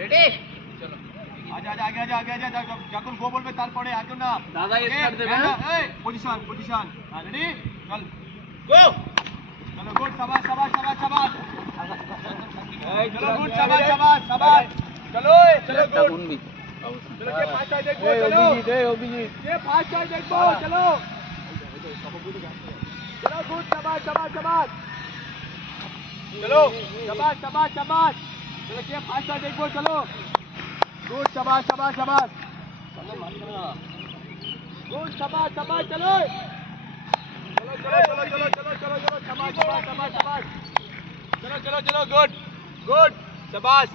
ready চলো আগে আগে আগে আগে আগে যখন গো বলবে তারপরে আগে না দাদা স্টার্ট দেবে এই পজিশন পজিশন রেডি চল গো চলো গুড শাবাশ শাবাশ শাবাশ শাবাশ এই চলো গুড শাবাশ শাবাশ শাবাশ চলো চলো গুড চলো কে ফাস্ট হয় দেখবো চলো অভিজিৎ কে ফাস্ট হয় দেখবো চলো চলো গুড শাবাশ শাবাশ শাবাশ চলো শাবাশ শাবাশ শাবাশ চলো কে ফাস্ট হয় দেখবো চলো गुड शाबाश शाबाश शाबाश गुड शाबाश शाबाश चलो चलो चलो चलो चलो चलो चलो चलो शाबाश शाबाश शाबाश शाबाश चलो चलो चलो गुड गुड शाबाश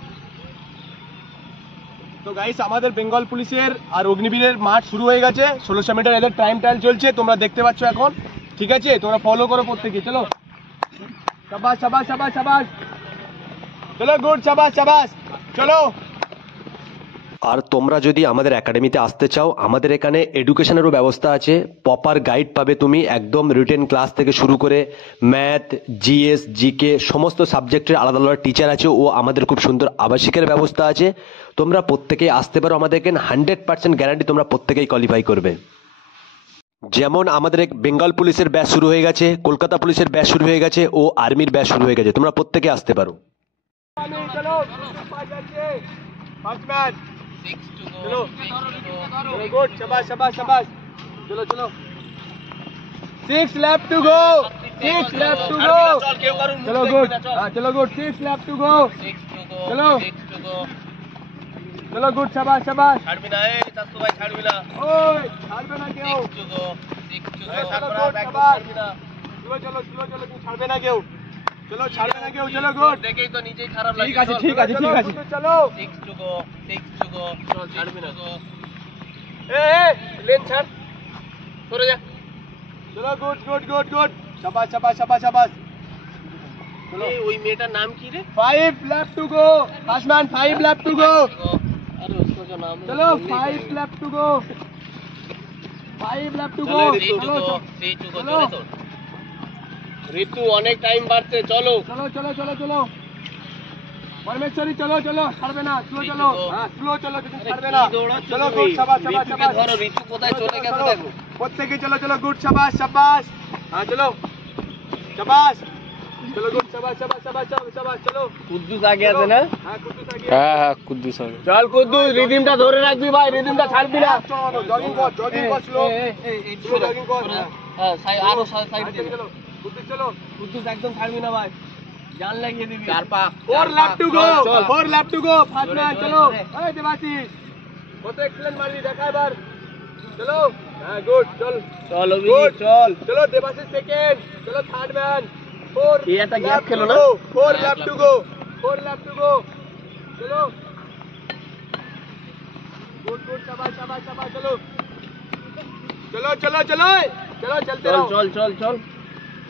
তো গাইস আমাদের বেঙ্গল পুলিশের আর অগ্নিবীরের মাঠ শুরু হয়ে গেছে 1600 মিটার এদের টাইম ট্রায়াল চলছে তোমরা দেখতে পাচ্ছ এখন ঠিক আছে তোমরা ফলো করো প্রত্যেককে চলো শাবাশ শাবাশ শাবাশ শাবাশ চলো গুড শাবাশ শাবাশ চলো আর তোমরা যদি আমাদের একাডেমিতে আসতে চাও আমাদের এখানে এডুকেশনেরও ব্যবস্থা আছে প্রপার গাইড পাবে তুমি একদম রিটেন ক্লাস থেকে শুরু করে ম্যাথ জিএস জিকে সমস্ত সাবজেক্টের আলাদা আলাদা টিচার আছে ও আমাদের খুব সুন্দর আবাসিকের ব্যবস্থা আছে তোমরা প্রত্যেকেই আসতে পারো আমাদের এখানে 100% গ্যারান্টি তোমরা প্রত্যেকেই কোয়ালিফাই করবে যেমন আমাদের বেঙ্গল পুলিশের ব্যাচ শুরু হয়ে গেছে কলকাতা পুলিশের ব্যাচ শুরু হয়ে গেছে ও আর্মির ব্যাচ শুরু হয়ে গেছে তোমরা প্রত্যেকে আসতে পারো चलो चलो गुड शाबाश शाबाश शाबाश चलो चलो 6 left to go 6 left to go चलो गुड चलो गुड 6 लेफ्ट टू गो चलो चलो गुड शाबाश शाबाश ছাড়বি না এই তাস্তু ভাই ছাড়বি না ओए ছাড়বে না কেউ 6 to go 6 to go चलो चलो चलो चलो तुम ছাড়বে না কেউ चलो ছাড়বে না কেউ চলো গুড দেখেই তো নিজেই খারাপ লাগে ঠিক আছে ঠিক আছে ঠিক আছে চলো 6 to go 6 to go চল ছাড়বি না এ লেন ছাড় সরে যা चलो गुड गुड गुड गुड शाबाश शाबाश शाबाश शाबाश চলো ওই মেয়েটার নাম কি রে 5 लेफ्ट टू गो आसमान 5 लेफ्ट टू गो अरे उसका जो नाम चलो 5 left to go 5 left to go चलो ঋতু অনেক টাইম বাড়ছে চলো चलो चलो चलो चलो परमेश्वरी चलो चलो ছাড়বে না স্লো চলো হ্যাঁ স্লো চলো তুমি ছাড়বে না চলো গুড শাবাশ শাবাশ শাবাশ ধরো ঋতু কোথায় চলে গেছে দেখো প্রত্যেককে চলো চলো গুড শাবাশ শাবাশ হ্যাঁ চলো শাবাশ চলো গুড শাবাশ শাবাশ শাবাশ শাবাশ চলো কুদ্দুস আগে আছে না হ্যাঁ কুদ্দুস আগে হ্যাঁ কুদ্দুস চল কুদ্দুস রিদিমটা ধরে রাখবি ভাই রিদিমটা ছাড়বি না জগিং কর স্লো স্লো জগিং কর হ্যাঁ আরো সাইড দে চলো কুদ্দুস চলো কুদ্দুস একদম ছাড়বি না ভাই জান লাগিয়ে দিবি 4 left to go 4 left to go fast man चलो এই দেবাশিস কত এক্সেলেন্ট মারলি দেখা এবার চলো হ্যাঁ গুড চল চল অভিজিৎ চল চলো দেবাশিস সেকেন্ড চলো থার্ড ম্যান 4 এই একটা গ্যাপ খেলো না 4 left to go 4 left to go चलो गुड गुड शाबाश शाबाश शाबाश चलो चलो चलो चलो चलो चलते रहो চল চল চল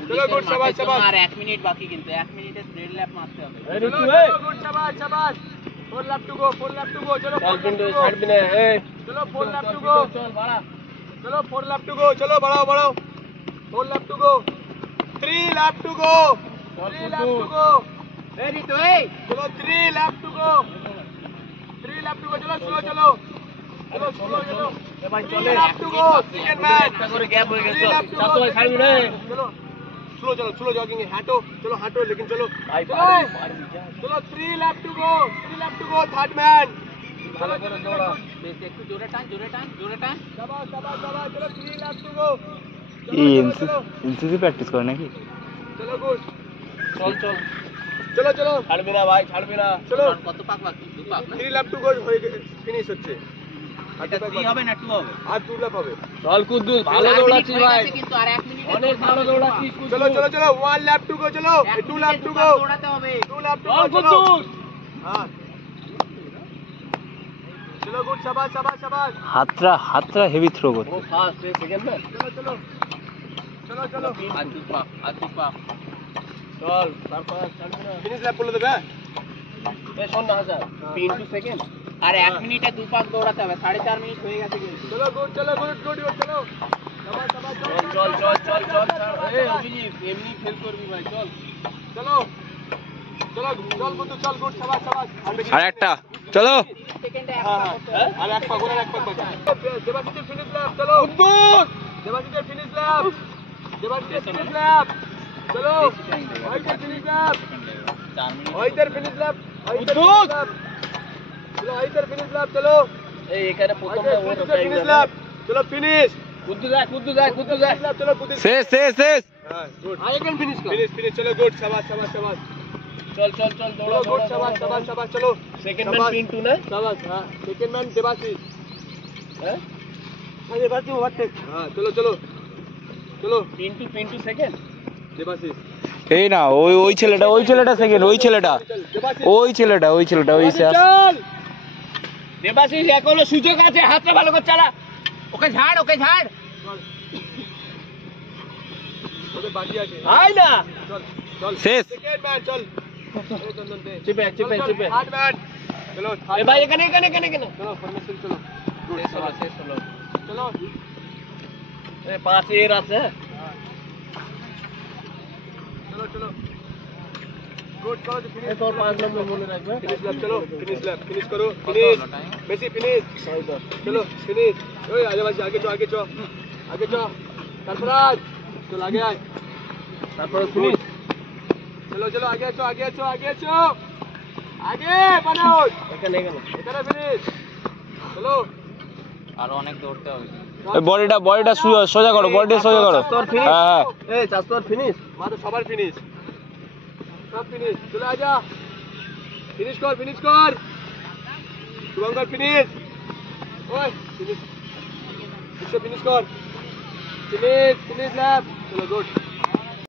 चलो गुड शाबाश शाबाश আর 1 মিনিট বাকি কিন্তু 1 মিনিটে স্প্রেড ল্যাপ মারতে হবে चलो गुड शाबाश शाबाश 4 left to go 4 left to go चलो চল কিন্তু ছাড়বি না এই चलो 4 लेफ्ट टू गो চল বাড়া चलो 4 लेफ्ट टू गो चलो बढ़ाओ बढ़ाओ 4 left to go 3 left to go 3 left to go ready তো এই चलो 3 left to go 3 left to go चलो स्लो चलो चलो स्लो चलो এ ভাই 3 চলে left to go second man একটা করে গ্যাপ হয়ে গেছে 3 लेफ्ट टू চাচু ভাই ছাড়বি না चलो स्लो जॉगिंग है हटो चलो हटो लेकिन चलो ভাই चलो 3 left to go third man ভালো করে দৌড়া বেশ একটু জোরে টান शाबाश शाबाश शाबाश चलो 3 लेफ्ट टू गो এই এনসিসি প্র্যাকটিস করে নাকি चलो गुड চল চল चलो चलो ছাড়বি না ভাই ছাড়বি না চলো কত পাক বাকি 2 পাক না 3 लेफ्ट टू गो হয়ে ফিনিশ হচ্ছে এটা 3 হবে না 2 হবে আর 2 লেফট হবে চল কুদ্দুস ভালো দৌড়াচ্ছিস ভাই কিন্তু আর 1 মিনিট অনেক ভালো দৌড়াচ্ছিস কুদ্দুস चलो चलो चलो 1 लेफ्ट टू गो चलो 2 लेफ्ट टू गो দৌড়াতে হবে 2 लेफ्ट टू চল गो चलो কুদ্দুস हां चलो गुड शाबाश शाबाश शाबाश হাতটা হেভি থ্রো করছে ও ফার্স্ট সেকেন্ড ম্যান चलो चलो चलो चलो আর 2 পাক চল তারপর ছাড়বি না ফিনিশ ল্যাপ বলে দেবে এ শোন না হাজার 3 টু সেকেন্ড আর 1 মিনিটে 2 পাক দৌড়াতে হবে 4.5 মিনিট হয়ে গেছে কিন্তু चलो गुड गुड चलो शाबाश शाबाश চল এ অভিজিৎ এমনি ফেল করবি ভাই চল चलो चलो चल गुड शाबाश शाबाश আর একটা চলো সেকেন্ডে আর এক পাক এক পাক দেবাশিসের ফিনিশ ল্যাপ চলো উদ্দুত দেবাশিসের ফিনিশ ল্যাপ দেবাশিসের ফিনিশ ল্যাপ চলো ওইটার ফিনিশ ল্যাপ 4 মিনিট ওইটার ফিনিশ ল্যাপ উদ্দুত চলো ওইটার ফিনিশ ল্যাপ চলো এই এখানে প্রথমটা ওর ফিনিশ ল্যাপ চলো ফিনিশ কুদ্দু যায় চলো কুদি শেষ শেষ শেষ হ্যাঁ good I can finish finish চলো গুড শাবাশ শাবাশ শাবাশ চল চলো গুড শাবাশ শাবাশ শাবাশ চলো সেকেন্ড ম্যান পিন্টু না শাবাশ হ্যাঁ সেকেন্ড ম্যান দেবাশিস হ্যাঁ আরে দেবাশিস ওভারটেক হ্যাঁ চলো চলো চলো পিন্টু সেকেন্ড দেবাশিস এই না ওই ছেলেটা সেকেন্ড ওই ছেলেটা ওই শেষ চল দেবাশিস এখনো সুযোগ আছে হাতটা ভালো করে চালা ওকে ঝাড় ওদের বাকি আছে আয় না চল চল শেষ সেকেন্ড ম্যান চল এই চন্দন দে চিপে থার্ড ম্যান চলো এ ভাই এখানে চলো ফরমেশন চলো শেষ হলো চলো এ 5 এর আছে চলো চলো গুড করো ফিনিশ তোর 5 নম্বর মনে রাখবে ফিনিশ ল্যাপ চলো ফিনিশ করো ফিনিশ মেসি ফিনিশ चलो फिनिश ओए आगे बस आगे चो सरफराज चल आगे आए তারপর ফিনিশ चलो चलो आगे चो आगे बनाओ এখানে इधर फिनिश चलो আর অনেক দৌড়তে হবে বডিটা সোজা করো হ্যাঁ এই চাস্তর ফিনিশ मारो सबर फिनिश सब फिनिश चलो आजा फिनिश कर शुभंकर फिनिश ओए फिनिश इसको फिनिश कर फिनिश लैप चलो गुड